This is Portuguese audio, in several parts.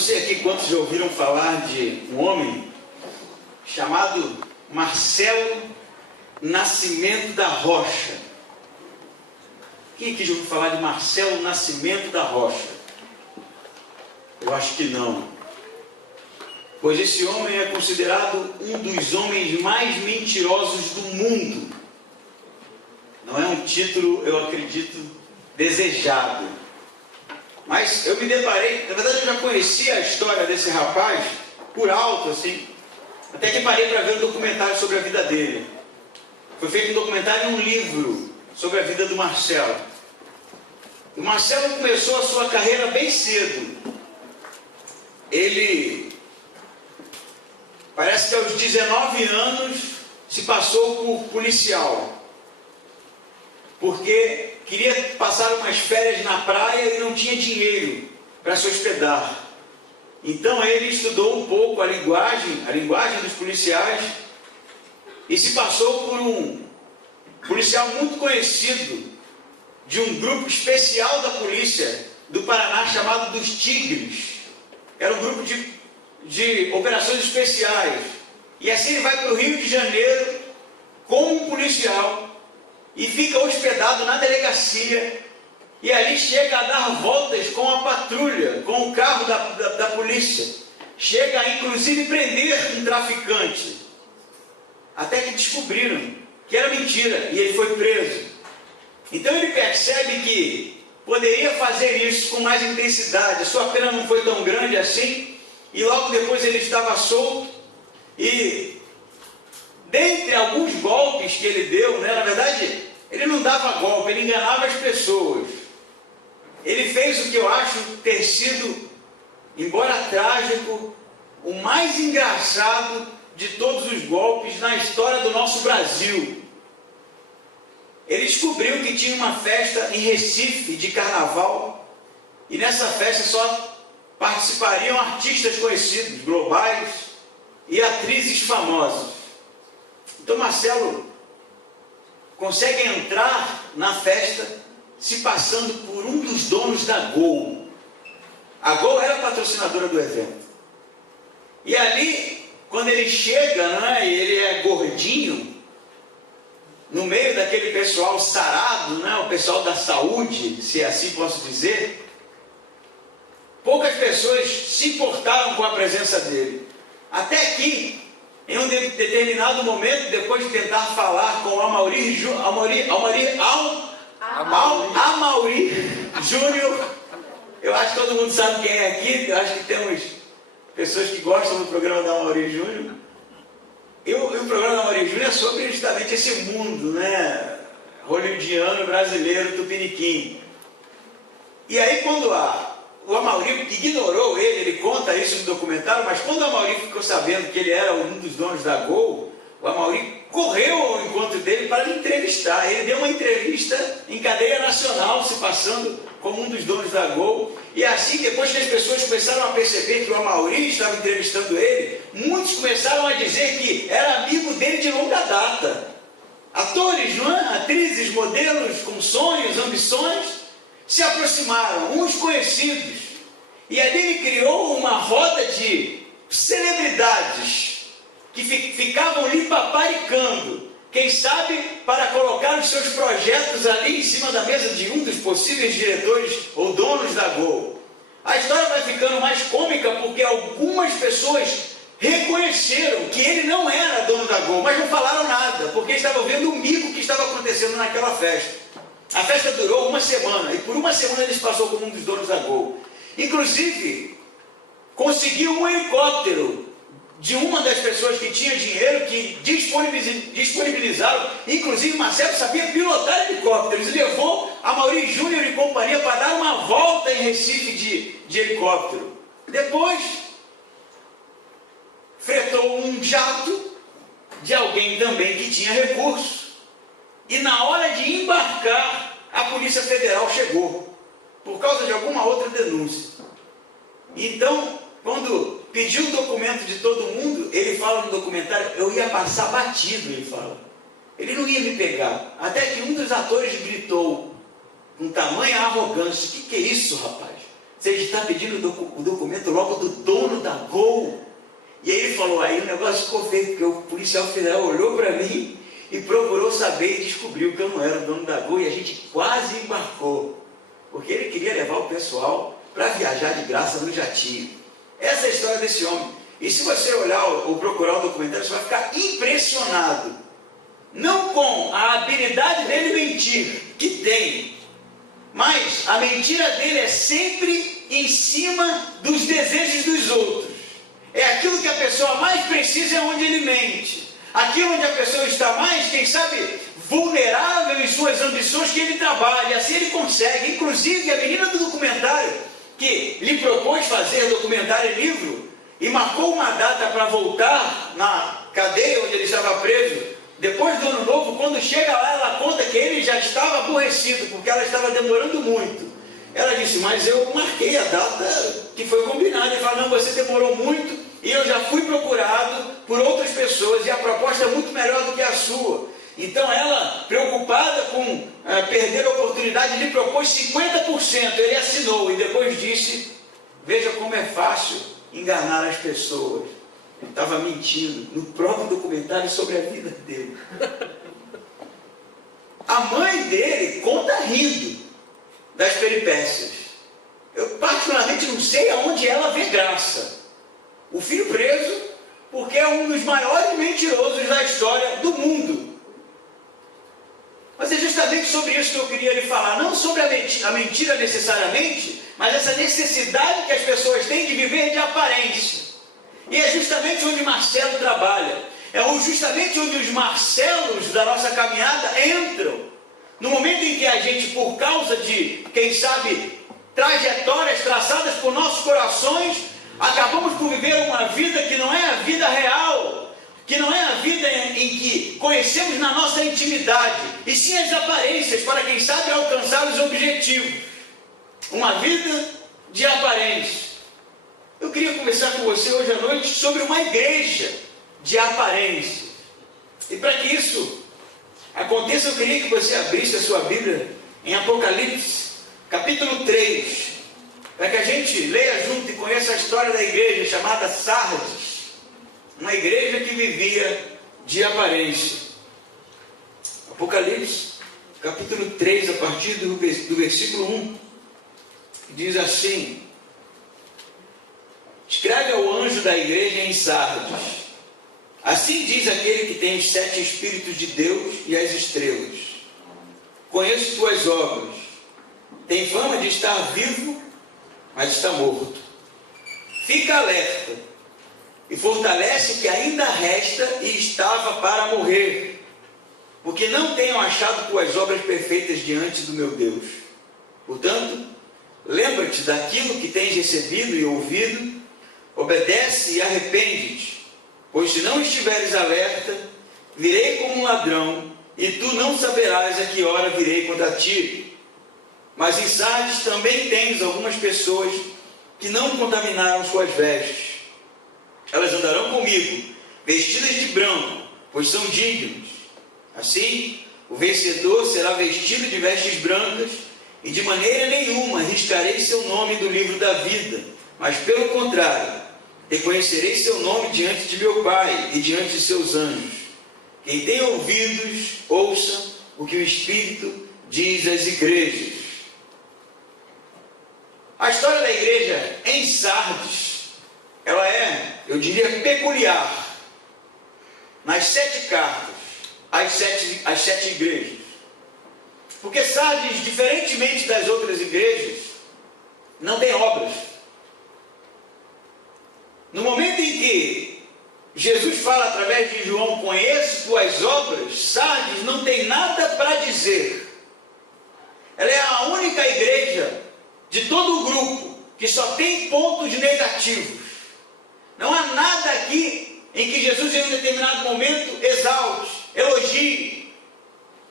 sei aqui quantos já ouviram falar de um homem chamado Marcelo Nascimento da Rocha. Quem aqui já ouviu falar de Marcelo Nascimento da Rocha? Eu acho que não. Pois esse homem é considerado um dos homens mais mentirosos do mundo. Não é um título, eu acredito, desejado. Mas eu me deparei, na verdade eu já conhecia a história desse rapaz, por alto assim, até que parei para ver um documentário sobre a vida dele. Foi feito um documentário e um livro sobre a vida do Marcelo. O Marcelo começou a sua carreira bem cedo. Ele, parece que aos 19 anos, se passou por policial. Porque queria passar umas férias na praia e não tinha dinheiro para se hospedar. Então ele estudou um pouco a linguagem dos policiais, e se passou por um policial muito conhecido de um grupo especial da polícia do Paraná chamado dos Tigres. Era um grupo de operações especiais. E assim ele vai para o Rio de Janeiro com um policial e fica hospedado na delegacia, e ali chega a dar voltas com a patrulha, com o carro da polícia. Chega a inclusive prender um traficante, até que descobriram que era mentira e ele foi preso. Então ele percebe que poderia fazer isso com mais intensidade. A sua pena não foi tão grande assim, e logo depois ele estava solto. E dentre alguns golpes que ele deu, na verdade, ele não dava golpe, ele enganava as pessoas. Ele fez o que eu acho ter sido, embora trágico, o mais engraçado de todos os golpes na história do nosso Brasil. Ele descobriu que tinha uma festa em Recife de carnaval, e nessa festa só participariam artistas conhecidos, globais, e atrizes famosas. Então Marcelo consegue entrar na festa se passando por um dos donos da Gol. A Gol era a patrocinadora do evento. E ali, quando ele chega, e ele é gordinho, no meio daquele pessoal sarado, o pessoal da saúde, se assim posso dizer, poucas pessoas se importaram com a presença dele. Até que, em um determinado momento, depois de tentar falar com Amaury Júnior, eu acho que todo mundo sabe quem é aqui, eu acho que temos pessoas que gostam do programa da Amaury Júnior. E o programa da Amaury Júnior é sobre justamente esse mundo, hollywoodiano, brasileiro, tupiniquim. E aí quando o Amaury ignorou ele conta isso no documentário, mas quando o Amaury ficou sabendo que ele era um dos donos da Gol, o Amaury correu ao encontro dele para lhe entrevistar. Ele deu uma entrevista em cadeia nacional, se passando como um dos donos da Gol. E assim, depois que as pessoas começaram a perceber que o Amaury estava entrevistando ele, muitos começaram a dizer que era amigo dele de longa data. Atores, atrizes, modelos com sonhos, ambições, se aproximaram, uns conhecidos, e ali ele criou uma roda de celebridades que ficavam lhe paparicando, quem sabe para colocar os seus projetos ali em cima da mesa de um dos possíveis diretores ou donos da Gol. A história vai ficando mais cômica porque algumas pessoas reconheceram que ele não era dono da Gol, mas não falaram nada, porque estavam vendo o mico que estava acontecendo naquela festa. A festa durou uma semana, e por uma semana ele se passou como um dos donos da Gol. Inclusive, conseguiu um helicóptero de uma das pessoas que tinha dinheiro, que disponibilizaram. Inclusive, Marcelo sabia pilotar helicópteros, e levou Amaury Júnior e companhia para dar uma volta em Recife de helicóptero. Depois, fretou um jato de alguém também que tinha recursos. E na hora de embarcar, a Polícia Federal chegou, por causa de alguma outra denúncia. Então, quando pediu o documento de todo mundo, ele fala no documentário, eu ia passar batido, ele fala. Ele não ia me pegar. Até que um dos atores gritou, com tamanha arrogância, o que é isso, rapaz? Você está pedindo o documento logo do dono da Gol. E aí ele falou, aí o negócio ficou feio, porque o policial federal olhou para mim e procurou saber e descobriu que eu não era o dono da Gol, e a gente quase embarcou, porque ele queria levar o pessoal para viajar de graça no jatinho. Essa é a história desse homem. E se você olhar ou procurar o documentário, você vai ficar impressionado, não com a habilidade dele mentir, que tem, mas a mentira dele é sempre em cima dos desejos dos outros. É aquilo que a pessoa mais precisa, é onde ele mente. Aquilo onde a pessoa está mais, quem sabe, vulnerável em suas ambições, que ele trabalha. Assim ele consegue. Inclusive, a menina do documentário, que lhe propôs fazer documentário e livro, e marcou uma data para voltar na cadeia onde ele estava preso, depois do ano novo, quando chega lá, ela conta que ele já estava aborrecido, porque ela estava demorando muito. Ela disse, mas eu marquei a data que foi combinada. Ele falou, não, você demorou muito, e eu já fui procurado por outras pessoas, e a proposta é muito melhor do que a sua. Então ela, preocupada com perder a oportunidade, lhe propôs 50%. Ele assinou, e depois disse, veja como é fácil enganar as pessoas. Ele estava mentindo no próprio documentário sobre a vida dele. A mãe dele conta rindo das peripécias. Eu particularmente não sei aonde ela vê graça. O filho preso, porque é um dos maiores mentirosos da história do mundo. Mas é justamente sobre isso que eu queria lhe falar. Não sobre a mentira necessariamente, mas essa necessidade que as pessoas têm de viver de aparência. E é justamente onde Marcelo trabalha. É justamente onde os Marcelos da nossa caminhada entram. No momento em que a gente, por causa de, quem sabe, trajetórias traçadas por nossos corações, acabamos por viver uma vida que não é a vida real, que não é a vida em que conhecemos na nossa intimidade, e sim as aparências, para quem sabe alcançar os objetivos. Uma vida de aparência. Eu queria conversar com você hoje à noite sobre uma igreja de aparência. E para que isso aconteça, eu queria que você abrisse a sua Bíblia em Apocalipse, capítulo 3, para que a gente leia junto e conheça a história da igreja chamada Sardes, uma igreja que vivia de aparência. Apocalipse, capítulo 3, a partir do versículo 1, diz assim: escreve ao anjo da igreja em Sardes, assim diz aquele que tem os 7 Espíritos de Deus e as estrelas: conheço tuas obras, tem fama de estar vivo, mas está morto. Fica alerta e fortalece o que ainda resta e estava para morrer, porque não tenho achado tuas obras perfeitas diante do meu Deus. Portanto, lembra-te daquilo que tens recebido e ouvido, obedece e arrepende-te, pois se não estiveres alerta, virei como um ladrão, e tu não saberás a que hora virei contra ti. Mas em Sardes também tens algumas pessoas que não contaminaram suas vestes. Elas andarão comigo, vestidas de branco, pois são dignos. Assim, o vencedor será vestido de vestes brancas, e de maneira nenhuma riscarei seu nome do livro da vida, mas pelo contrário, reconhecerei seu nome diante de meu Pai e diante de seus anjos. Quem tem ouvidos, ouça o que o Espírito diz às igrejas. A história da igreja em Sardes, ela é, eu diria, peculiar. Nas 7 cartas, as sete igrejas. Porque Sardes, diferentemente das outras igrejas, não tem obras. No momento em que Jesus fala através de João, conheço tuas obras, Sardes não tem nada para dizer. Ela é a única igreja de todo o grupo que só tem pontos negativos. Não há nada aqui em que Jesus em um determinado momento exalte, elogie.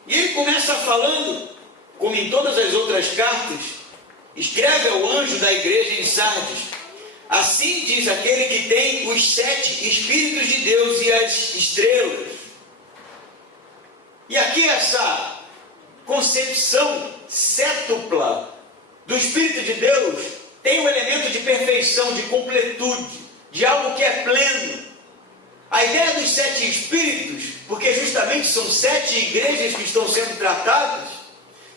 E ele começa falando, como em todas as outras cartas, escreve ao anjo da igreja em Sardes: assim diz aquele que tem os 7 Espíritos de Deus e as estrelas. E aqui essa concepção cétupla do Espírito de Deus tem um elemento de perfeição, de completude, de algo que é pleno. A ideia dos 7 espíritos, porque justamente são 7 igrejas que estão sendo tratadas,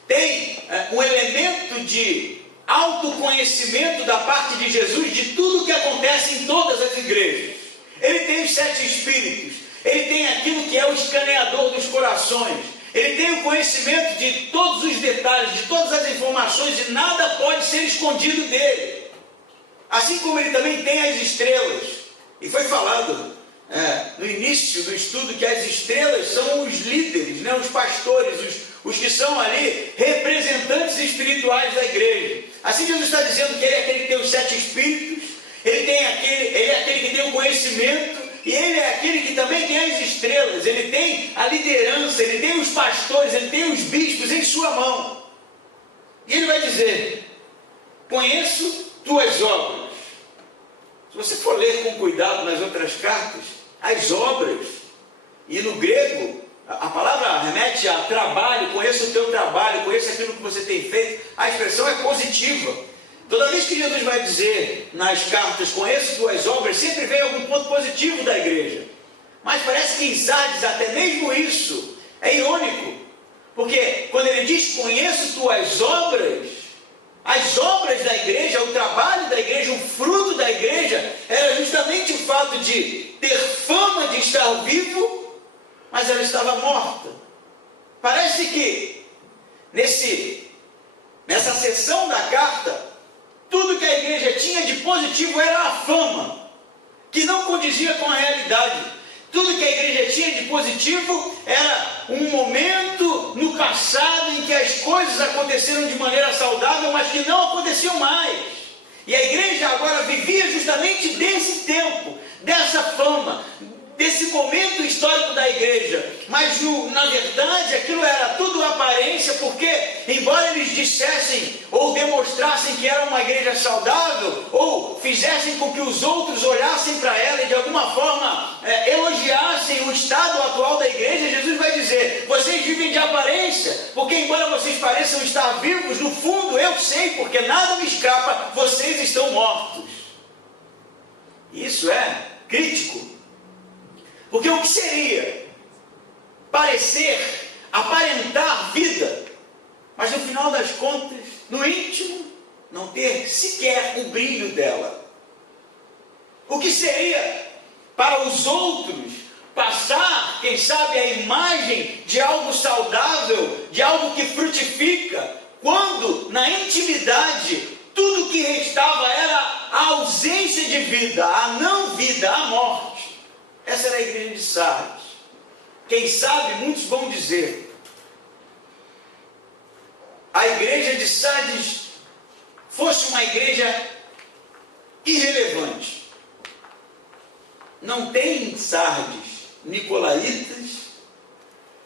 tem um elemento de autoconhecimento da parte de Jesus de tudo que acontece em todas as igrejas. Ele tem os 7 espíritos, ele tem aquilo que é o escaneador dos corações, ele tem o conhecimento de todos os detalhes, de todas as informações, e nada pode ser escondido dele. Assim como ele também tem as estrelas. E foi falado no início do estudo que as estrelas são os líderes, né, os pastores, os que são ali representantes espirituais da igreja. Assim Jesus está dizendo que ele é aquele que tem os 7 espíritos, ele é aquele que tem o conhecimento, e ele é aquele que também tem as estrelas, ele tem a liderança, ele tem os pastores, ele tem os bispos em sua mão. E ele vai dizer: conheço tuas obras. Se você for ler com cuidado nas outras cartas, as obras, e no grego, a palavra remete a trabalho, conheço o teu trabalho, conheço aquilo que você tem feito, a expressão é positiva. Toda vez que Jesus vai dizer nas cartas, conheço tuas obras, sempre vem algum ponto positivo da igreja. Mas parece que em Sardes até mesmo isso é irônico. Porque quando ele diz, conheço tuas obras, as obras da igreja, o trabalho da igreja, o fruto da igreja, era justamente o fato de ter fama de estar vivo, mas ela estava morta. Parece que nessa seção da carta, tudo que a igreja tinha de positivo era a fama, que não condizia com a realidade. Tudo que a igreja tinha de positivo era um momento no passado em que as coisas aconteceram de maneira saudável, mas que não aconteciam mais. E a igreja agora vivia justamente desse tempo, dessa fama, desse momento histórico da igreja. Mas na verdade aquilo era tudo aparência, porque embora eles dissessem ou demonstrassem que era uma igreja saudável, ou fizessem com que os outros olhassem para ela e de alguma forma elogiassem o estado atual da igreja, Jesus vai dizer: vocês vivem de aparência, porque embora vocês pareçam estar vivos, no fundo eu sei, porque nada me escapa, vocês estão mortos. Isso é crítico. Porque o que seria parecer, aparentar vida, mas no final das contas, no íntimo, não ter sequer o brilho dela? O que seria para os outros passar, quem sabe, a imagem de algo saudável, de algo que frutifica, quando na intimidade tudo que restava era a ausência de vida, a não vida, a morte? Essa era a igreja de Sardes. Quem sabe, muitos vão dizer, a igreja de Sardes fosse uma igreja irrelevante. Não tem em Sardes nicolaítas,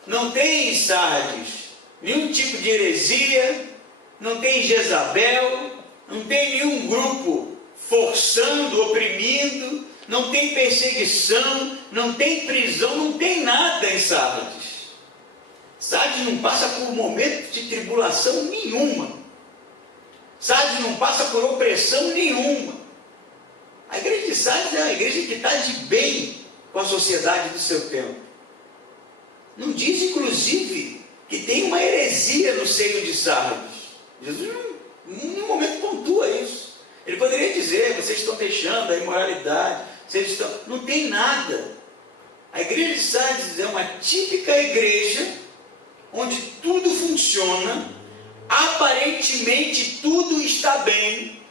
não tem em Sardes nenhum tipo de heresia, não tem Jezabel, não tem nenhum grupo forçando, oprimindo, não tem perseguição, não tem prisão, não tem nada em Sardes. Sardes não passa por momento de tribulação nenhuma. Sardes não passa por opressão nenhuma. A igreja de Sardes é uma igreja que está de bem com a sociedade do seu tempo. Não diz, inclusive, que tem uma heresia no seio de Sardes. Jesus em nenhum momento pontua isso. Ele poderia dizer: vocês estão deixando a imoralidade, vocês estão... Não tem nada. A igreja de Sardes é uma típica igreja onde tudo funciona, aparentemente tudo está bem,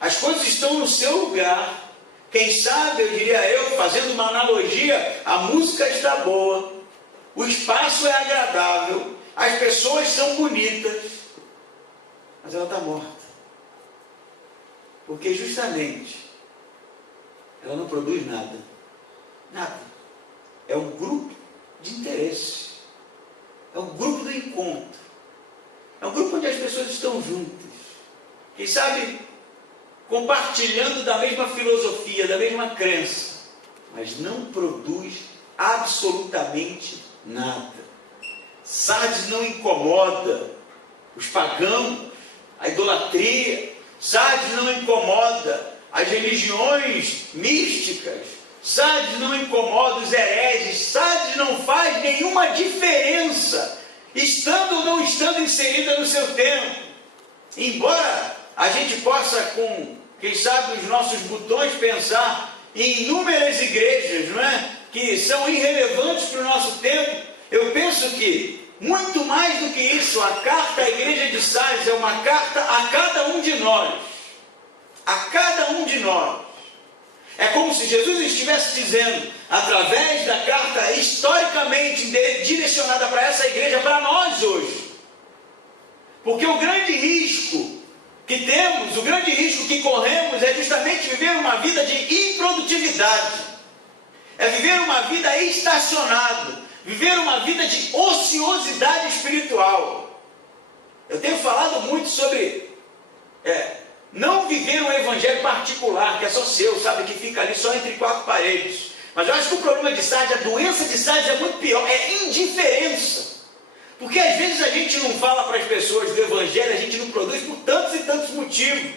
as coisas estão no seu lugar. Quem sabe, eu diria, fazendo uma analogia, a música está boa, o espaço é agradável, as pessoas são bonitas, mas ela está morta. Porque justamente ela não produz nada. Nada. É um grupo de interesse. É um grupo do encontro. É um grupo onde as pessoas estão juntas. Quem sabe, compartilhando da mesma filosofia, da mesma crença, mas não produz absolutamente nada. Sardes não incomoda os pagãos, a idolatria, Sardes não incomoda as religiões místicas, Sardes não incomoda os hereges, Sardes não faz nenhuma diferença, estando ou não estando inserida no seu tempo. Embora a gente possa, com, quem sabe, os nossos botões, pensar em inúmeras igrejas, não é? Que são irrelevantes para o nosso tempo, eu penso que, muito mais do que isso, a carta à igreja de Sardes é uma carta a cada um de nós. A cada um de nós. É como se Jesus estivesse dizendo, através da carta historicamente direcionada para essa igreja, para nós hoje. Porque o grande risco que temos, o grande risco que corremos é justamente viver uma vida de improdutividade. É viver uma vida estacionada, viver uma vida de ociosidade espiritual. Eu tenho falado muito sobre não viver um evangelho particular, que é só seu, sabe, que fica ali só entre quatro paredes. Mas eu acho que o problema de Sardes, a doença de Sardes é muito pior, é indiferença. Porque às vezes a gente não fala para as pessoas do evangelho, a gente não produz por tantos e tantos motivos.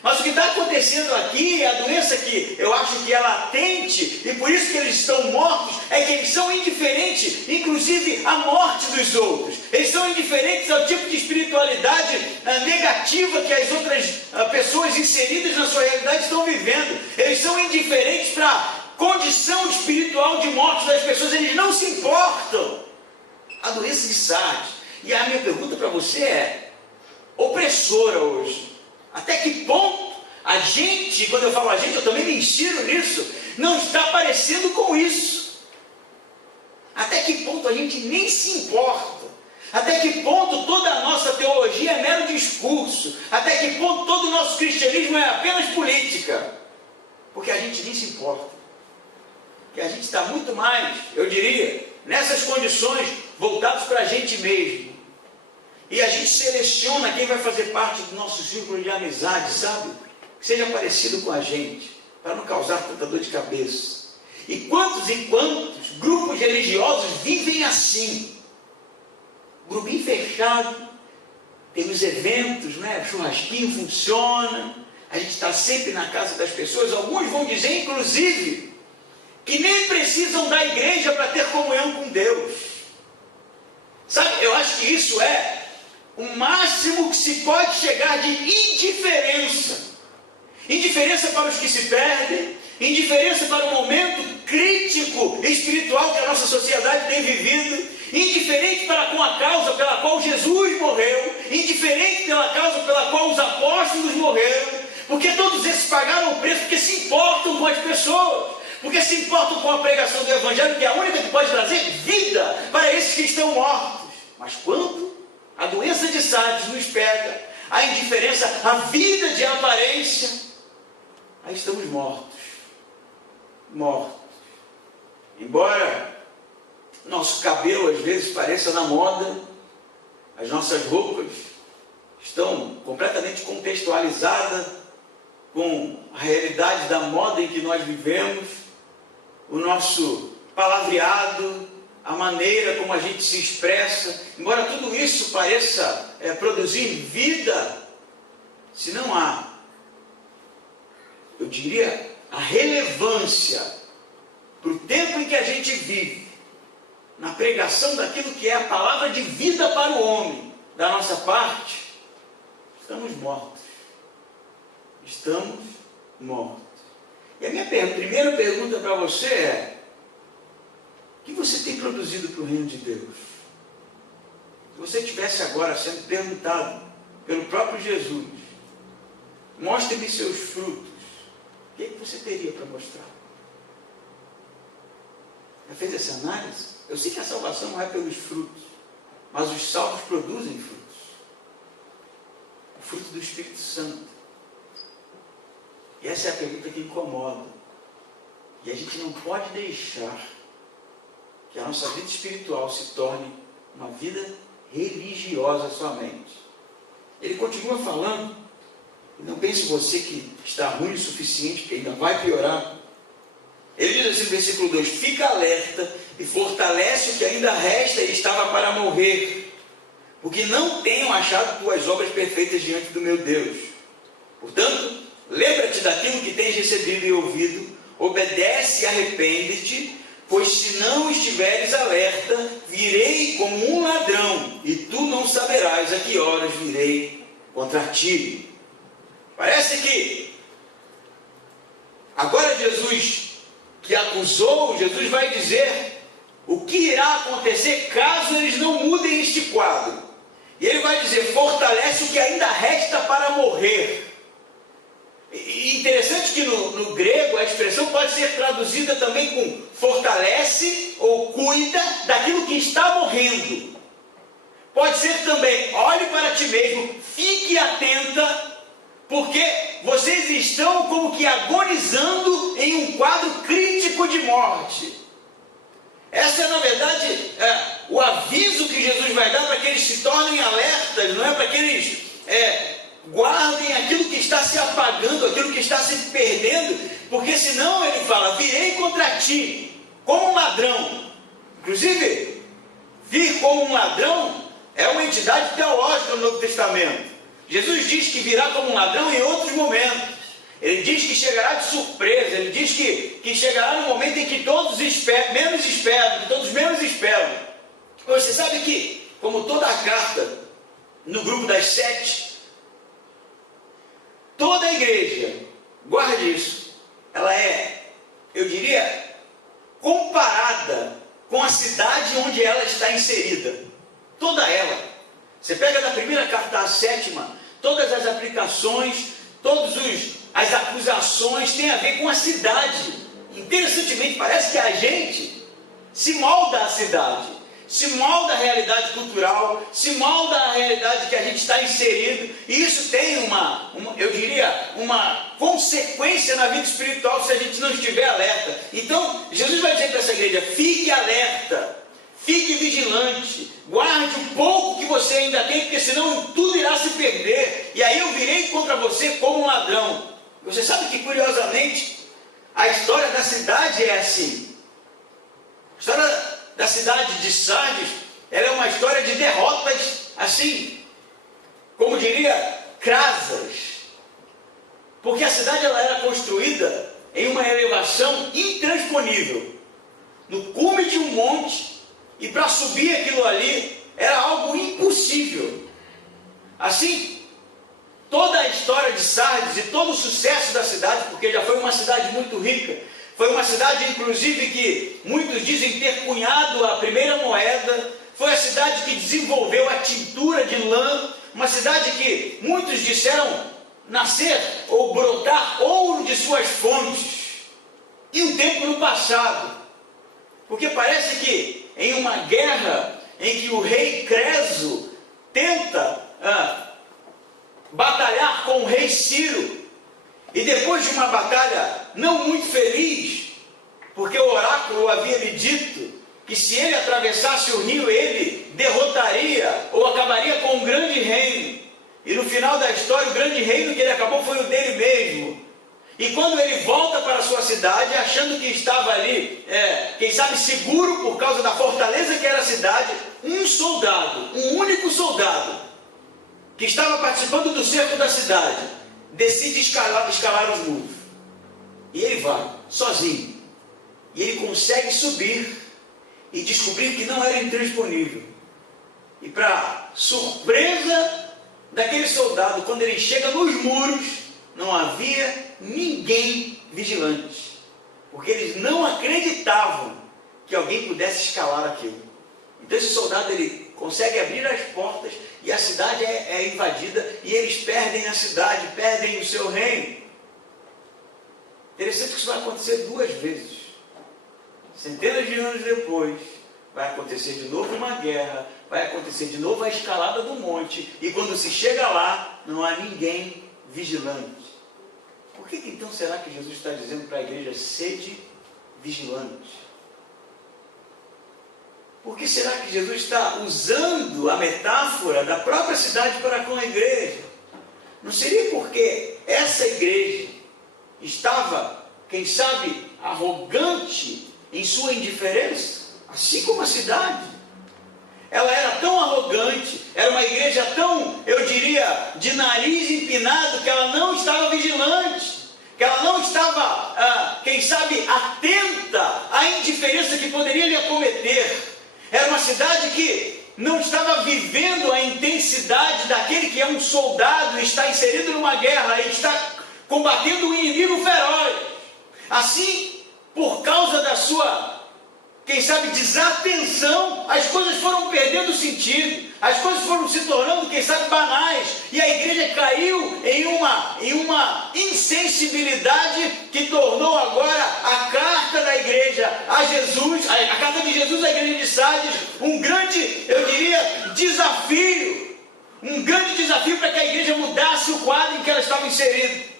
Mas o que está acontecendo aqui, é a doença que eu acho que é latente, e por isso que eles estão mortos, é que eles são indiferentes, inclusive à morte dos outros. Eles são indiferentes ao tipo de espiritualidade negativa que as outras pessoas inseridas na sua realidade estão vivendo. Eles são indiferentes para a condição espiritual de morte das pessoas, eles não se importam. A doença de Sardes. E a minha pergunta para você é opressora hoje. Até que ponto a gente, quando eu falo a gente, eu também me insiro nisso, não está parecendo com isso? Até que ponto a gente nem se importa? Até que ponto toda a nossa teologia é mero discurso? Até que ponto todo o nosso cristianismo é apenas política? Porque a gente nem se importa. Porque a gente está muito mais, eu diria, nessas condições, voltados para a gente mesmo. E a gente seleciona quem vai fazer parte do nosso círculo de amizade, sabe? Que seja parecido com a gente, para não causar tanta dor de cabeça. E quantos grupos religiosos vivem assim? Grupinho fechado, tem os eventos, né? O churrasquinho funciona, a gente está sempre na casa das pessoas. Alguns vão dizer, inclusive, que nem precisam da igreja para ter comunhão com Deus. Sabe, eu acho que isso é o máximo que se pode chegar de indiferença. Indiferença para os que se perdem, indiferença para o momento crítico espiritual que a nossa sociedade tem vivido, indiferente para com a causa pela qual Jesus morreu, indiferente pela causa pela qual os apóstolos morreram, porque todos esses pagaram o preço, porque se importam com as pessoas, porque se importam com a pregação do Evangelho, que é a única que pode trazer vida para esses que estão mortos. Mas quando a doença de Sardes nos pega, a indiferença, a vida de aparência, aí estamos mortos. Mortos. Embora nosso cabelo às vezes pareça na moda, as nossas roupas estão completamente contextualizadas com a realidade da moda em que nós vivemos, o nosso palavreado, a maneira como a gente se expressa, embora tudo isso pareça produzir vida, se não há, eu diria, a relevância para o tempo em que a gente vive, na pregação daquilo que é a palavra de vida para o homem, da nossa parte, estamos mortos. Estamos mortos. E a minha primeira pergunta para você é: o que você tem produzido para o reino de Deus? Se você estivesse agora sendo perguntado pelo próprio Jesus, mostre-me seus frutos, o que você teria para mostrar? Já fez essa análise? Eu sei que a salvação não é pelos frutos, mas os salvos produzem frutos. O fruto do Espírito Santo. E essa é a pergunta que incomoda. E a gente não pode deixar que a nossa vida espiritual se torne uma vida religiosa somente. Ele continua falando, e não pense você que está ruim o suficiente, que ainda vai piorar. Ele diz assim no versículo 2, fica alerta e fortalece o que ainda resta e estava para morrer, porque não tenham achado tuas obras perfeitas diante do meu Deus. daquilo que tens recebido e ouvido, obedece e arrepende-te, pois se não estiveres alerta, virei como um ladrão, e tu não saberás a que horas virei contra ti. Parece que agora Jesus, que acusou, Jesus vai dizer o que irá acontecer caso eles não mudem este quadro. E ele vai dizer: fortalece o que ainda resta para morrer. E interessante que no grego a expressão pode ser traduzida também com fortalece ou cuida daquilo que está morrendo. Pode ser também olhe para ti mesmo, fique atenta, porque vocês estão como que agonizando em um quadro crítico de morte. Essa é, na verdade, o aviso que Jesus vai dar para que eles se tornem alertas, não é para que eles guardem aquilo que está se apagando, aquilo que está se perdendo, porque senão ele fala: virei contra ti, como um ladrão. Inclusive, vir como um ladrão é uma entidade teológica no Novo Testamento. Jesus diz que virá como um ladrão em outros momentos. Ele diz que chegará de surpresa, ele diz que chegará no momento em que todos menos esperam. Você sabe que, como toda a carta no grupo das 7, toda a igreja, guarde isso, ela é, eu diria, comparada com a cidade onde ela está inserida. Toda ela. Você pega da primeira carta à 7ª, todas as aplicações, as acusações têm a ver com a cidade. Interessantemente, parece que a gente se molda à cidade, se molda à realidade cultural, se molda à realidade que a gente está inserido, e isso tem uma consequência na vida espiritual se a gente não estiver alerta. Então, Jesus vai dizer para essa igreja: fique alerta, fique vigilante, guarde um pouco que você ainda tem, porque senão tudo irá se perder, e aí eu virei contra você como um ladrão. Você sabe que, curiosamente, a história da cidade é assim. A história da cidade de Sardes, ela é uma história de derrotas, assim, como diria, crasas. Porque a cidade ela era construída em uma elevação intransponível, no cume de um monte, e para subir aquilo ali era algo impossível. Assim, toda a história de Sardes e todo o sucesso da cidade, porque já foi uma cidade muito rica, foi uma cidade, inclusive, que muitos dizem ter cunhado a primeira moeda, foi a cidade que desenvolveu a tintura de lã, uma cidade que muitos disseram nascer ou brotar ouro de suas fontes, e um tempo no passado, porque parece que em uma guerra em que o rei Creso tenta batalhar com o rei Ciro, e depois de uma batalha não muito feliz, porque o oráculo havia lhe dito que se ele atravessasse o rio, ele derrotaria ou acabaria com um grande reino, e no final da história o grande reino que ele acabou foi o dele mesmo. E quando ele volta para a sua cidade, achando que estava ali, quem sabe seguro por causa da fortaleza que era a cidade, um único soldado, que estava participando do cerco da cidade, decide escalar os muros. E ele vai, sozinho. E ele consegue subir e descobrir que não era intransponível. E para surpresa daquele soldado, quando ele chega nos muros, não havia ninguém vigilante. Porque eles não acreditavam que alguém pudesse escalar aquilo. Então esse soldado, ele consegue abrir as portas e a cidade é invadida, e eles perdem a cidade, perdem o seu reino. Interessante que isso vai acontecer 2 vezes. Centenas de anos depois, vai acontecer de novo uma guerra, vai acontecer de novo a escalada do monte, e quando se chega lá, não há ninguém vigilante. Por que então será que Jesus está dizendo para a igreja: sede vigilante? Por que será que Jesus está usando a metáfora da própria cidade para com a igreja? Não seria porque essa igreja estava, quem sabe, arrogante em sua indiferença, assim como a cidade? Ela era tão arrogante, era uma igreja tão, eu diria, de nariz empinado, que ela não estava vigilante, que ela sabe, atenta à indiferença que poderia lhe acometer. Era uma cidade que não estava vivendo a intensidade daquele que é um soldado e está inserido numa guerra e está combatendo um inimigo feroz. Assim, por causa da sua, quem sabe, desatenção, as coisas foram perdendo sentido, as coisas foram se tornando, quem sabe, banais, e a igreja caiu em uma insensibilidade que tornou agora a carta da igreja a Jesus, a carta de Jesus à igreja de Sardes, um grande, eu diria, desafio, para que a igreja mudasse o quadro em que ela estava inserida.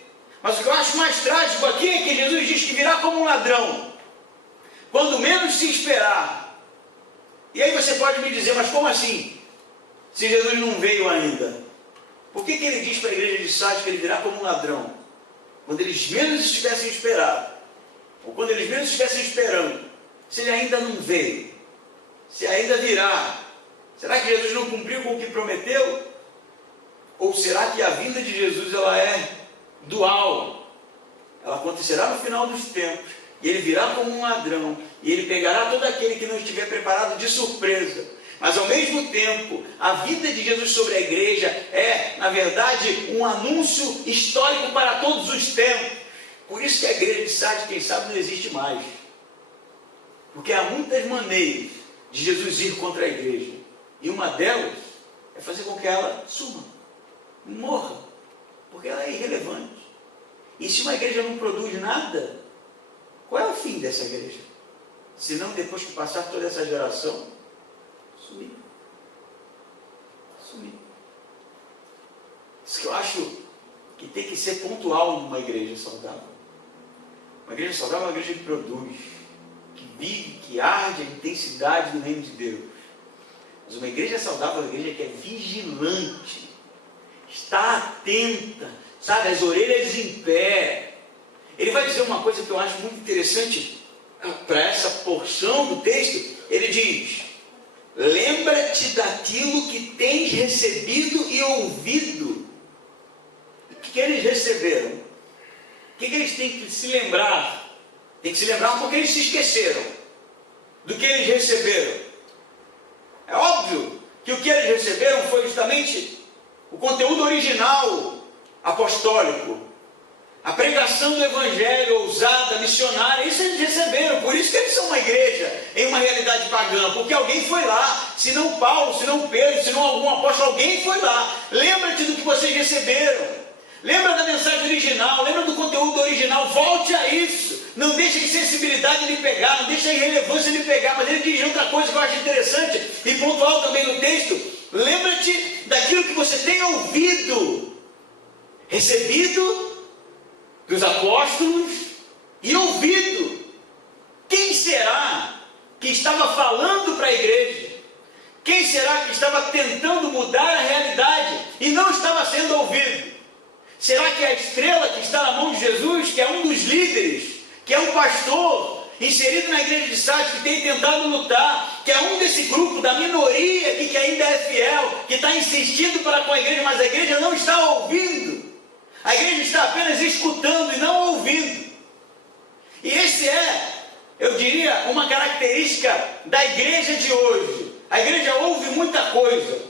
Mas o que eu acho mais trágico aqui é que Jesus diz que virá como um ladrão, quando menos se esperar. E aí você pode me dizer, mas como assim? Se Jesus não veio ainda, por que ele diz para a igreja de Sardes que ele virá como um ladrão? Quando eles menos estivessem esperando, ou quando eles menos estivessem esperando, se ele ainda não veio, se ainda virá, será que Jesus não cumpriu com o que prometeu? Ou será que a vinda de Jesus ela é dual? Ela acontecerá no final dos tempos, e ele virá como um ladrão, e ele pegará todo aquele que não estiver preparado de surpresa. Mas ao mesmo tempo, a vida de Jesus sobre a igreja é, na verdade, um anúncio histórico para todos os tempos. Por isso que a igreja de Sardes, quem sabe, não existe mais. Porque há muitas maneiras de Jesus ir contra a igreja. E uma delas é fazer com que ela suma, morra, porque ela é irrelevante. E se uma igreja não produz nada, qual é o fim dessa igreja? Se não, depois que passar toda essa geração, sumir. Isso que eu acho que tem que ser pontual numa igreja saudável. Uma igreja saudável é uma igreja que produz, que vive, que arde a intensidade do reino de Deus. Mas uma igreja saudável é uma igreja que é vigilante, está atenta, sabe, as orelhas em pé. Ele vai dizer uma coisa que eu acho muito interessante para essa porção do texto. Ele diz: lembra-te daquilo que tens recebido e ouvido. O que eles receberam? O que eles têm que se lembrar? Tem que se lembrar porque eles se esqueceram do que eles receberam. É óbvio que o que eles receberam foi justamente o conteúdo original apostólico, a pregação do evangelho ousada, missionária. Isso eles receberam. Por isso que eles são uma igreja em uma realidade pagã, porque alguém foi lá, se não Paulo, se não Pedro, se não algum apóstolo, alguém foi lá. Lembra-te do que vocês receberam, lembra da mensagem original, lembra do conteúdo original, volte a isso. Não deixe a insensibilidade lhe pegar, não deixe a irrelevância lhe pegar. Mas ele diz outra coisa que eu acho interessante e pontual também no texto: lembra-te daquilo que você tem ouvido, recebido dos apóstolos e ouvido. Quem será que estava falando para a igreja? Quem será que estava tentando mudar a realidade e não estava sendo ouvido? Será que é a estrela que está na mão de Jesus, que é um dos líderes, que é um pastor inserido na igreja de Sardes, que tem tentado lutar, que é um desse grupo, da minoria aqui que ainda é fiel, que está insistindo para com a igreja, mas a igreja não está ouvindo? A igreja está apenas escutando e não ouvindo. E esse é, eu diria, uma característica da igreja de hoje. A igreja ouve muita coisa,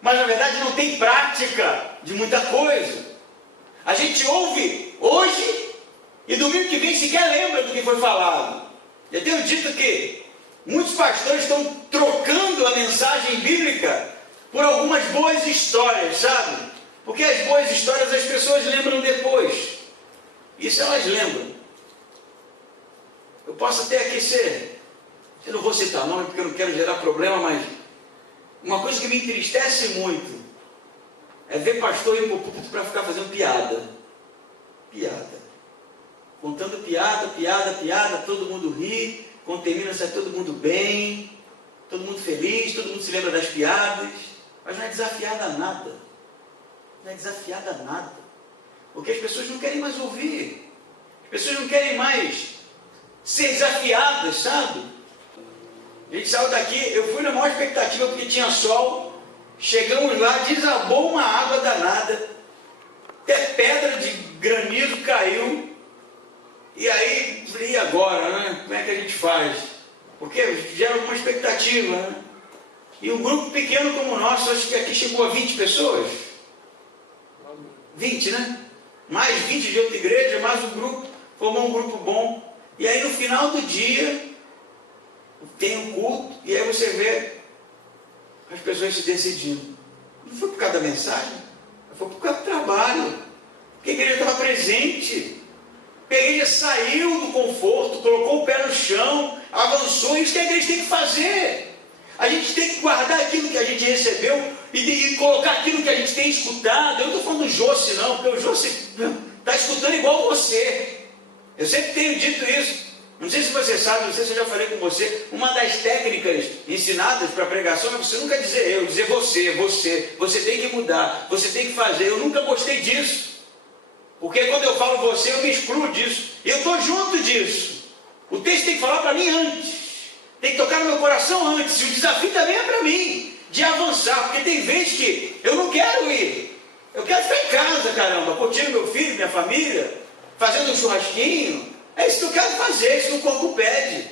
mas na verdade não tem prática de muita coisa. A gente ouve hoje e domingo que vem sequer lembra do que foi falado. Eu tenho dito que muitos pastores estão trocando a mensagem bíblica por algumas boas histórias, sabe? Porque as boas histórias as pessoas lembram depois. Isso elas lembram. Eu posso até aqui ser, eu não vou citar nome porque eu não quero gerar problema, mas uma coisa que me entristece muito é ver pastor ir para o púlpito para ficar fazendo piada. Contando piada, todo mundo ri, quando termina sai todo mundo bem, todo mundo feliz, todo mundo se lembra das piadas, mas não é desafiada a nada. Não é desafiada a nada. Porque as pessoas não querem mais ouvir. As pessoas não querem mais ser desafiadas, sabe? A gente saiu daqui, eu fui na maior expectativa porque tinha sol. Chegamos lá, desabou uma água danada, até pedra de granizo caiu, e aí e agora, né? Como é que a gente faz? Porque gera alguma expectativa, né? E um grupo pequeno como o nosso, acho que aqui chegou a 20 pessoas. 20, né? Mais 20 de outra igreja, mais um grupo, formou um grupo bom. E aí no final do dia, tem um culto, e aí você vê as pessoas se decidindo. Não foi por causa da mensagem, foi por causa do trabalho. Porque a igreja estava presente. Porque a igreja saiu do conforto, colocou o pé no chão, avançou. Isso que a igreja tem que fazer. A gente tem que guardar aquilo que a gente recebeu e colocar aquilo que a gente tem escutado. Eu não estou falando do Jossi, não, porque o Jossi está escutando igual você. Eu sempre tenho dito isso. Não sei se você sabe, não sei se eu já falei com você, uma das técnicas ensinadas para pregação é você nunca dizer eu, dizer você tem que mudar, você tem que fazer. Eu nunca gostei disso, porque quando eu falo você, eu me excluo disso, e eu estou junto disso. O texto tem que falar para mim antes, tem que tocar no meu coração antes, e o desafio também é para mim, de avançar, porque tem vezes que eu não quero ir, eu quero ficar em casa, caramba, curtindo meu filho, minha família, fazendo um churrasquinho. É isso que eu quero fazer, é isso que o corpo pede.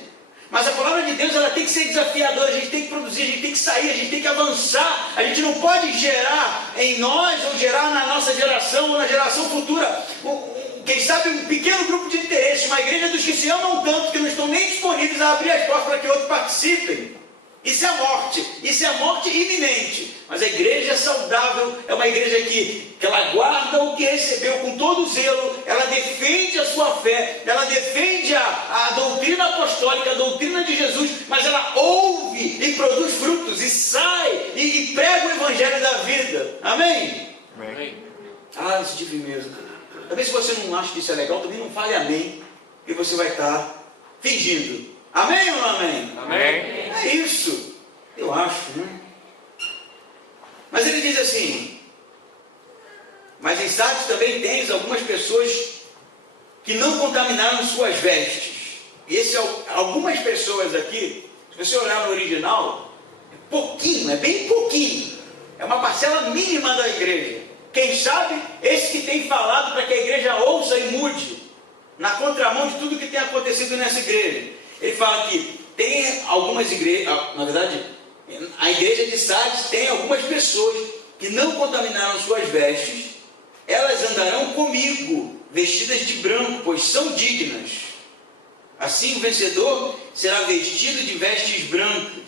Mas a palavra de Deus, ela tem que ser desafiadora, a gente tem que produzir, a gente tem que sair, a gente tem que avançar. A gente não pode gerar em nós, ou gerar na nossa geração, ou na geração futura, quem sabe um pequeno grupo de interesse, uma igreja dos que se amam tanto, que não estão nem disponíveis a abrir as portas para que outros participem. Isso é a morte iminente. Mas a igreja saudável é uma igreja que ela guarda o que recebeu com todo zelo, ela defende a sua fé, ela defende a doutrina apostólica, a doutrina de Jesus, mas ela ouve e produz frutos, e sai, e prega o evangelho da vida. Amém? Amém. Isso de firmeza. Talvez se você não acha que isso é legal, também não fale amém, porque você vai estar fingindo. Amém ou não amém? Amém. É isso, eu acho, né? Mas ele diz assim: mas em Sardes também tens algumas pessoas que não contaminaram suas vestes. E algumas pessoas aqui, se você olhar no original, é pouquinho, é bem pouquinho, é uma parcela mínima da igreja. Quem sabe, esse que tem falado para que a igreja ouça e mude, na contramão de tudo que tem acontecido nessa igreja. Ele fala que tem algumas igrejas, na verdade, a igreja de Sardes tem algumas pessoas que não contaminaram suas vestes, elas andarão comigo, vestidas de branco, pois são dignas. Assim o vencedor será vestido de vestes brancas.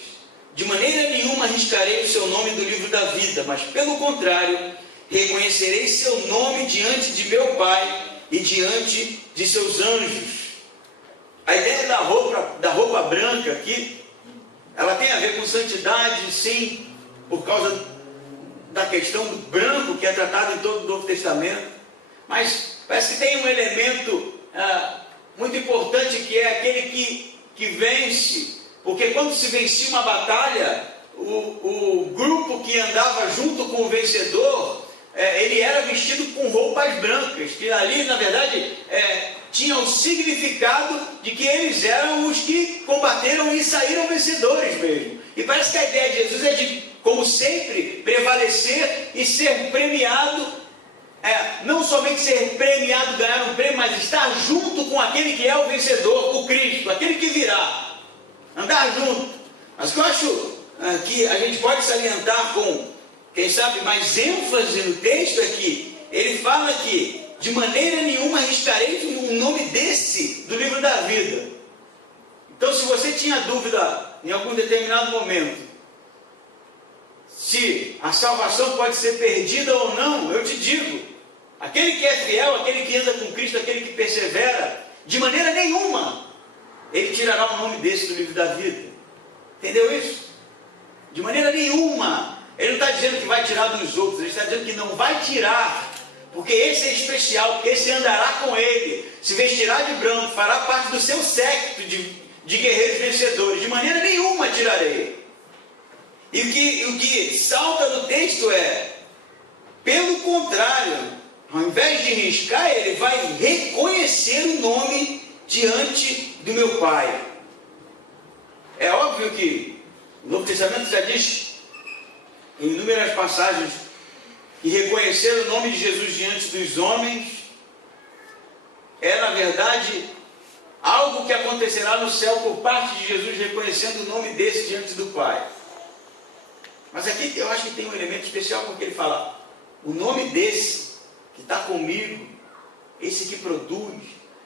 De maneira nenhuma arriscarei o seu nome do livro da vida, mas pelo contrário, reconhecerei seu nome diante de meu Pai e diante de seus anjos. A ideia da roupa branca aqui, ela tem a ver com santidade, sim, por causa da questão do branco que é tratado em todo o Novo Testamento, mas parece que tem um elemento muito importante, que é aquele que vence, porque quando se vencia uma batalha, o grupo que andava junto com o vencedor, ele era vestido com roupas brancas, que ali na verdade tinha o significado de que eles eram os que combateram e saíram vencedores mesmo. E parece que a ideia de Jesus é de, como sempre, prevalecer e ser premiado, não somente ser premiado, ganhar um prêmio, mas estar junto com aquele que é o vencedor, o Cristo, aquele que virá, andar junto. Mas o que eu acho que a gente pode salientar com, quem sabe, mais ênfase no texto é que ele fala que de maneira nenhuma arriscarei um nome desse do livro da vida. Então, se você tinha dúvida em algum determinado momento se a salvação pode ser perdida ou não, eu te digo, aquele que é fiel, aquele que anda com Cristo, aquele que persevera, de maneira nenhuma ele tirará um nome desse do livro da vida. Entendeu isso? De maneira nenhuma. Ele não está dizendo que vai tirar dos outros, ele está dizendo que não vai tirar, porque esse é especial, porque esse andará com ele, se vestirá de branco, fará parte do seu séquito de guerreiros vencedores. De maneira nenhuma tirarei. E o que salta no texto é, pelo contrário, ao invés de riscar, ele vai reconhecer o nome diante do meu Pai. É óbvio que o Novo Testamento já diz em inúmeras passagens que reconhecer o nome de Jesus diante dos homens é, na verdade, algo que acontecerá no céu por parte de Jesus, reconhecendo o nome desse diante do Pai. Mas aqui eu acho que tem um elemento especial, porque ele fala, o nome desse que está comigo, esse que produz,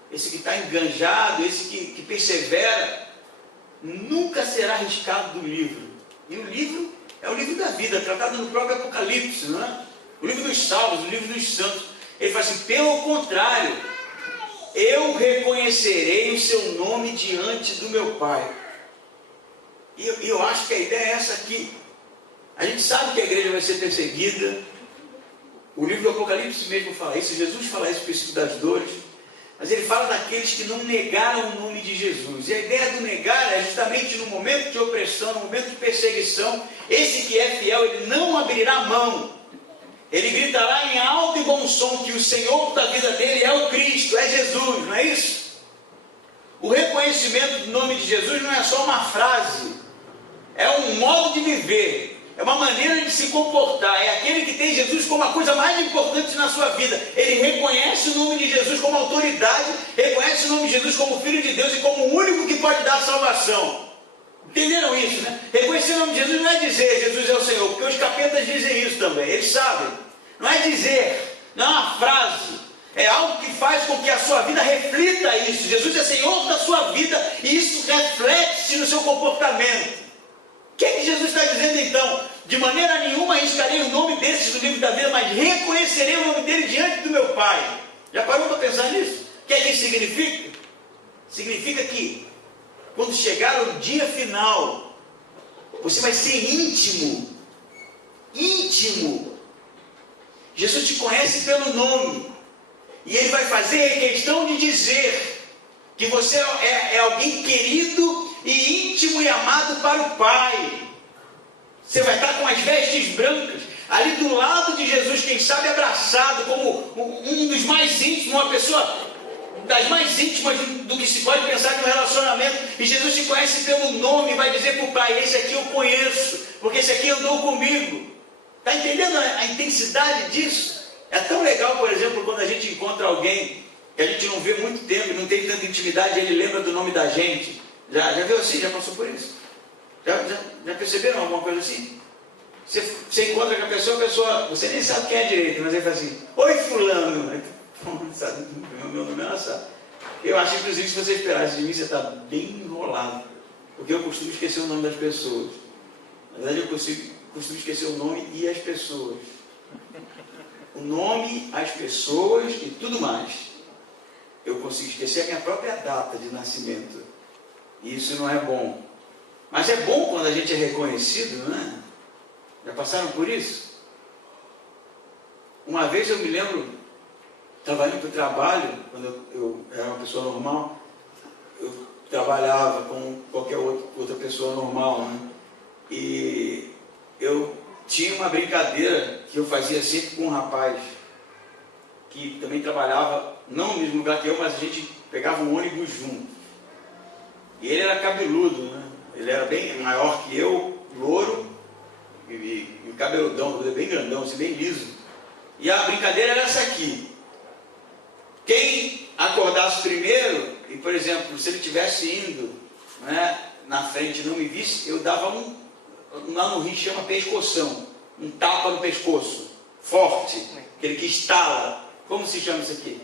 esse que está enganjado, esse que persevera, nunca será arriscado do livro. E o livro é o livro da vida, tratado no próprio Apocalipse, não é? O livro dos salmos, o livro dos santos. Ele fala assim, pelo contrário, eu reconhecerei o seu nome diante do meu Pai. E eu acho que a ideia é essa aqui. A gente sabe que a igreja vai ser perseguida. O livro do Apocalipse mesmo fala isso. Jesus fala isso, princípio das dores. Mas ele fala daqueles que não negaram o nome de Jesus. E a ideia do negar é justamente no momento de opressão, no momento de perseguição, esse que é fiel, ele não abrirá mão. Ele gritará em alto e bom som que o Senhor da vida dele é o Cristo, é Jesus, não é isso? O reconhecimento do nome de Jesus não é só uma frase, é um modo de viver. É uma maneira de se comportar. É aquele que tem Jesus como a coisa mais importante na sua vida. Ele reconhece o nome de Jesus como autoridade, reconhece o nome de Jesus como Filho de Deus e como o único que pode dar salvação. Entenderam isso, né? Reconhecer o nome de Jesus não é dizer Jesus é o Senhor, porque os capetas dizem isso também, eles sabem. Não é dizer, não é uma frase. É algo que faz com que a sua vida reflita isso. Jesus é Senhor da sua vida e isso reflete-se no seu comportamento. O que é que Jesus está dizendo então? De maneira nenhuma arriscarei o nome desses do livro da vida, mas reconhecerei o nome dele diante do meu Pai. Já parou para pensar nisso? O que é que isso significa? Significa que quando chegar o dia final, você vai ser íntimo. Íntimo. Jesus te conhece pelo nome. E ele vai fazer questão de dizer que você é alguém querido e íntimo e amado para o Pai. Você vai estar com as vestes brancas, ali do lado de Jesus, quem sabe abraçado, como um dos mais íntimos, uma pessoa das mais íntimas do que se pode pensar de um relacionamento. E Jesus te conhece pelo nome, vai dizer para o Pai, esse aqui eu conheço, porque esse aqui andou comigo. Está entendendo a intensidade disso? É tão legal, por exemplo, quando a gente encontra alguém que a gente não vê muito tempo, não tem tanta intimidade, ele lembra do nome da gente. Já viu assim? Já passou por isso? Já perceberam alguma coisa assim? Você encontra com a pessoa, você nem sabe quem é direito, mas ele fala assim, oi fulano, meu nome é Nassar. Eu acho, inclusive, se você esperasse de mim, você está bem enrolado, porque eu costumo esquecer o nome das pessoas. Na verdade, eu costumo esquecer o nome e as pessoas. O nome, as pessoas e tudo mais. Eu consigo esquecer a minha própria data de nascimento. E isso não é bom. Mas é bom quando a gente é reconhecido, não é? Já passaram por isso? Uma vez eu me lembro, trabalhando para o trabalho, quando eu era uma pessoa normal, eu trabalhava com qualquer outra pessoa normal, né? E eu tinha uma brincadeira que eu fazia sempre com um rapaz que também trabalhava, não no mesmo lugar que eu, mas a gente pegava um ônibus junto. E ele era cabeludo, né? Ele era bem maior que eu, louro, e cabeludão, bem grandão, assim, bem liso. E a brincadeira era essa aqui. Quem acordasse primeiro, e por exemplo, se ele estivesse indo, né, na frente e não me visse, eu dava lá no Rio chama pescoção, um tapa no pescoço, forte, aquele que estala. Como se chama isso aqui?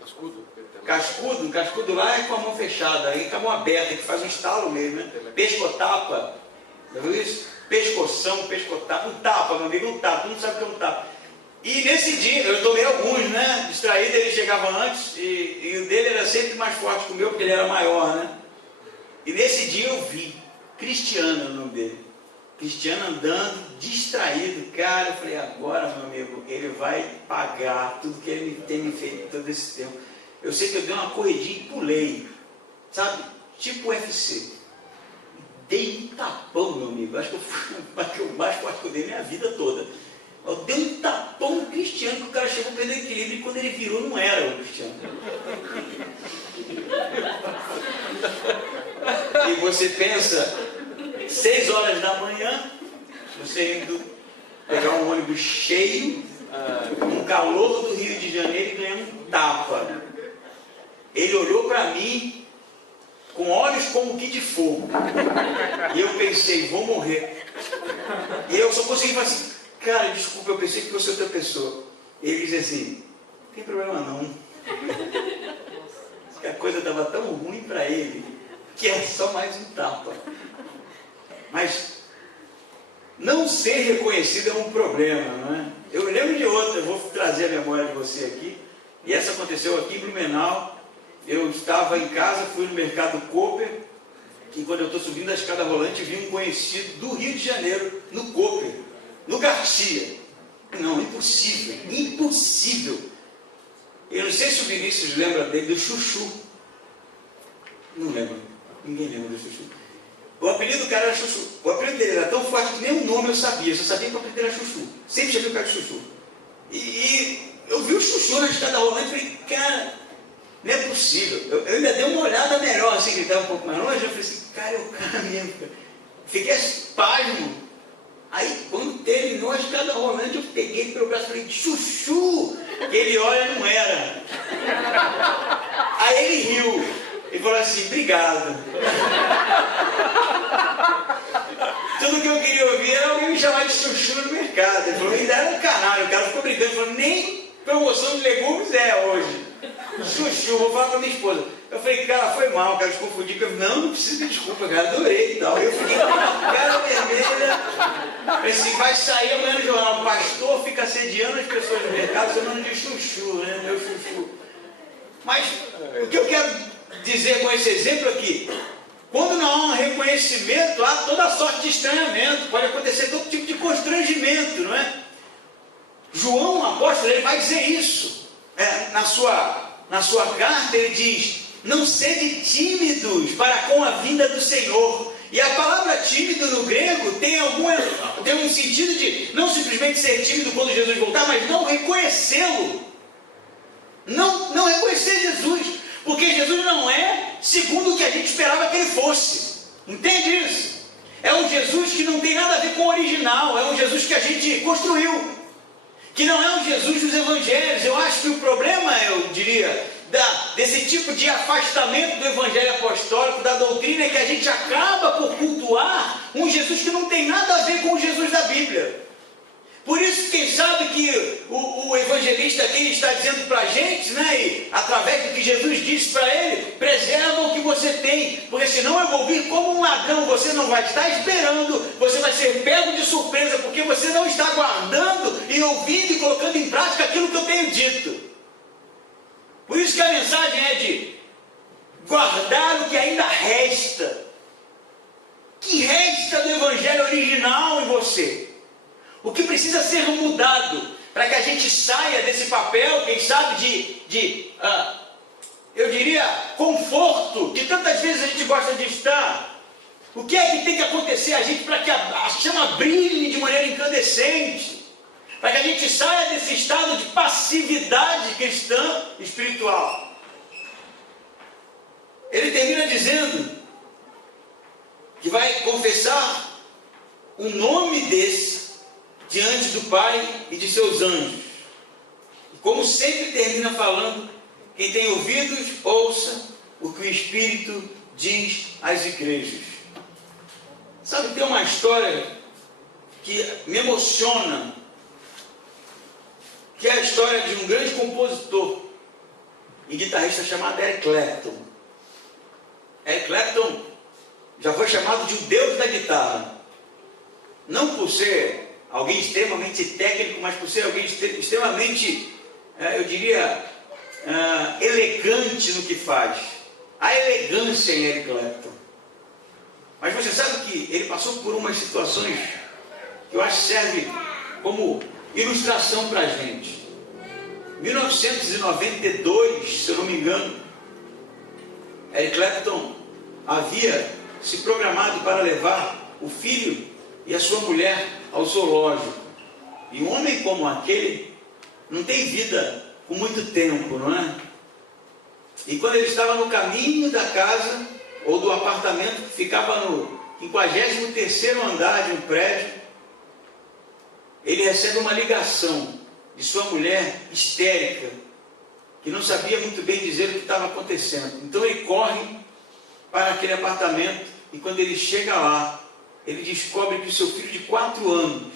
Cascudo. Cascudo, um cascudo lá é com a mão fechada, aí com a mão aberta, que faz um estalo mesmo, né? Pescotapa, já viu isso? Pescoção, pescotapa, um tapa, meu amigo, um tapa, todo mundo sabe o que é um tapa. E nesse dia, eu tomei alguns, né? Distraído, ele chegava antes, e o dele era sempre mais forte que o meu, porque ele era maior, né? E nesse dia eu vi, Cristiano é o nome dele. Cristiano andando, distraído, cara, eu falei, agora, meu amigo, ele vai pagar tudo que ele tem me feito todo esse tempo. Eu sei que eu dei uma corridinha e pulei, sabe? Tipo UFC. Dei um tapão, meu amigo. Acho que eu fui o mais forte que eu dei minha vida toda. Eu dei um tapão no Cristiano, que o cara chegou a perder equilíbrio, e quando ele virou, não era o Cristiano. E você pensa, 6 horas da manhã, você indo pegar um ônibus cheio, com o calor do Rio de Janeiro e ganhando um tapa. ele olhou para mim com olhos como que de fogo. E eu pensei, vou morrer. E eu só consegui falar assim, cara, desculpa, eu pensei que fosse outra pessoa. Ele disse assim, não tem problema não. Porque a coisa estava tão ruim para ele, que é só mais um tapa. Mas não ser reconhecido é um problema, não é? Eu lembro de outra, eu vou trazer a memória de você aqui. E essa aconteceu aqui em Blumenau. Eu estava em casa, fui no mercado Cooper, e quando eu estou subindo a escada rolante, vi um conhecido do Rio de Janeiro, no Cooper, no Garcia. Não, impossível, impossível. Eu não sei se o Vinícius lembra dele, do Chuchu. Não lembro, ninguém lembra do Chuchu. O apelido do cara era Chuchu. O apelido dele era tão forte que nem o nome eu sabia. Eu só sabia que o apelido dele era Chuchu. Sempre chamei o cara de Chuchu. E eu vi o Chuchu na escada rolante e falei, cara, não é possível. Eu ainda dei uma olhada melhor, assim, que ele estava um pouco mais longe. Eu falei assim, cara, é o cara mesmo. Fiquei espasmo. Aí, quando terminou a escada rolante, eu peguei pelo braço e falei, Chuchu! Que ele olha, não era. Aí ele riu. E falou assim, obrigado. Tudo que eu queria ouvir era alguém me chamar de Chuchu no mercado. Ele falou, ainda era um canalho. O cara ficou brincando, ele falou, nem promoção de legumes é hoje. Chuchu, vou falar com a minha esposa. Eu falei, cara, foi mal, cara, confundi. Eu falei, não precisa de desculpa, cara, adorei e tal. Eu fiquei com a cara vermelha. Falei assim, vai sair amanhã no jornal, o pastor fica assediando as pessoas no mercado, chamando de Chuchu, né, meu Chuchu. Mas o que eu quero dizer com esse exemplo aqui, quando não há um reconhecimento, há toda sorte de estranhamento, pode acontecer todo tipo de constrangimento, não é? João, o apóstolo, ele vai dizer isso, na sua carta ele diz, não sede tímidos para com a vinda do Senhor. E a palavra tímido no grego tem um sentido de não simplesmente ser tímido quando Jesus voltar, mas não reconhecê-lo, não reconhecer Jesus. Porque Jesus não é segundo o que a gente esperava que ele fosse. Entende isso? É um Jesus que não tem nada a ver com o original. É um Jesus que a gente construiu. Que não é um Jesus dos evangelhos. Eu acho que o problema, eu diria, desse tipo de afastamento do evangelho apostólico, da doutrina, é que a gente acaba por cultuar um Jesus que não tem nada a ver com o Jesus da Bíblia. Por isso, quem sabe que o evangelista aqui está dizendo para a gente, né, e através do que Jesus disse para ele, preserva o que você tem, porque senão eu vou vir como um ladrão, você não vai estar esperando, você vai ser pego de surpresa, porque você não está guardando e ouvindo e colocando em prática aquilo que eu tenho dito. Por isso que a mensagem é de guardar o que ainda resta. Que resta do evangelho original em você? O que precisa ser mudado para que a gente saia desse papel, quem sabe, eu diria, conforto, que tantas vezes a gente gosta de estar. O que é que tem que acontecer a gente para que a chama brilhe de maneira incandescente? Para que a gente saia desse estado de passividade cristã espiritual. Ele termina dizendo que vai confessar um nome desse diante do Pai e de seus anjos. E como sempre termina falando, quem tem ouvidos, ouça o que o Espírito diz às igrejas. Sabe, tem uma história que me emociona, que é a história de um grande compositor e guitarrista chamado Eric Clapton. Eric Clapton já foi chamado de o deus da guitarra. Não por ser alguém extremamente técnico, mas por ser alguém extremamente, eu diria, elegante no que faz. Há elegância em Eric Clapton. Mas você sabe que ele passou por umas situações que eu acho que servem como ilustração para a gente. Em 1992, se eu não me engano, Eric Clapton havia se programado para levar o filho e a sua mulher ao zoológico. E um homem como aquele não tem vida por muito tempo, não é? E quando ele estava no caminho da casa ou do apartamento que ficava no 53º andar de um prédio, ele recebe uma ligação de sua mulher histérica, que não sabia muito bem dizer o que estava acontecendo. Então ele corre para aquele apartamento e quando ele chega lá, ele descobre que o seu filho de 4 anos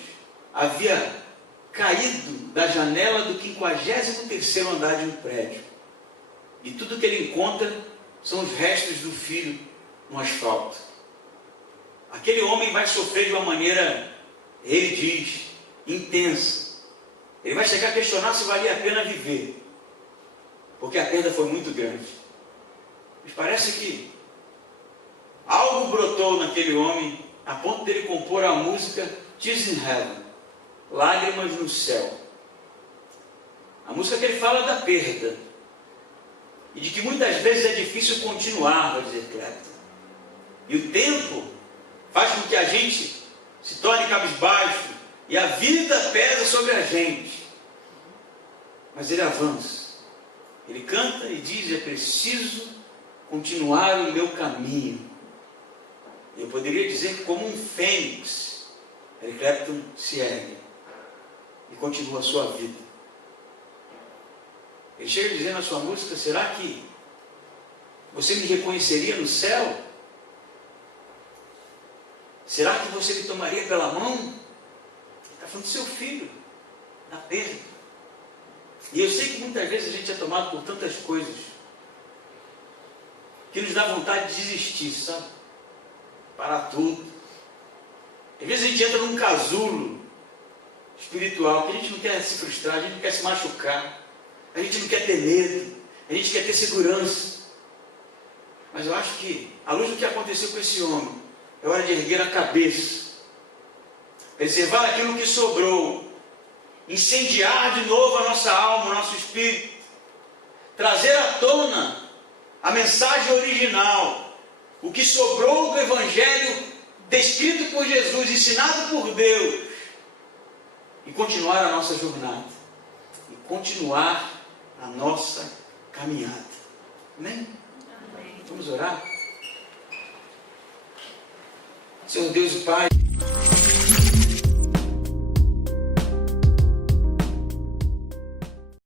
havia caído da janela do 53º andar de um prédio. E tudo que ele encontra são os restos do filho no asfalto. Aquele homem vai sofrer de uma maneira, ele diz, intensa. Ele vai chegar a questionar se valia a pena viver, porque a perda foi muito grande. Mas parece que algo brotou naquele homem, a ponto dele compor a música Tears in Heaven, Lágrimas no Céu. A música que ele fala da perda, e de que muitas vezes é difícil continuar, vai dizer Clapton. E o tempo faz com que a gente se torne cabisbaixo, e a vida pesa sobre a gente. Mas ele avança. Ele canta e diz, é preciso continuar o meu caminho. Eu poderia dizer como um fênix, Eric Clapton se ergue e continua a sua vida. Ele chega a dizer na sua música, será que você me reconheceria no céu? Será que você me tomaria pela mão? Está falando do seu filho, da perda. E eu sei que muitas vezes a gente é tomado por tantas coisas que nos dá vontade de desistir, sabe? Parar tudo. Às vezes a gente entra num casulo espiritual, que a gente não quer se frustrar, a gente não quer se machucar, a gente não quer ter medo, a gente quer ter segurança. Mas eu acho que, à luz do que aconteceu com esse homem, é hora de erguer a cabeça, preservar aquilo que sobrou, incendiar de novo a nossa alma, o nosso espírito, trazer à tona a mensagem original, o que sobrou do Evangelho descrito por Jesus, ensinado por Deus, e continuar a nossa jornada, e continuar a nossa caminhada. Amém? Amém. Vamos orar? Senhor Deus e Pai.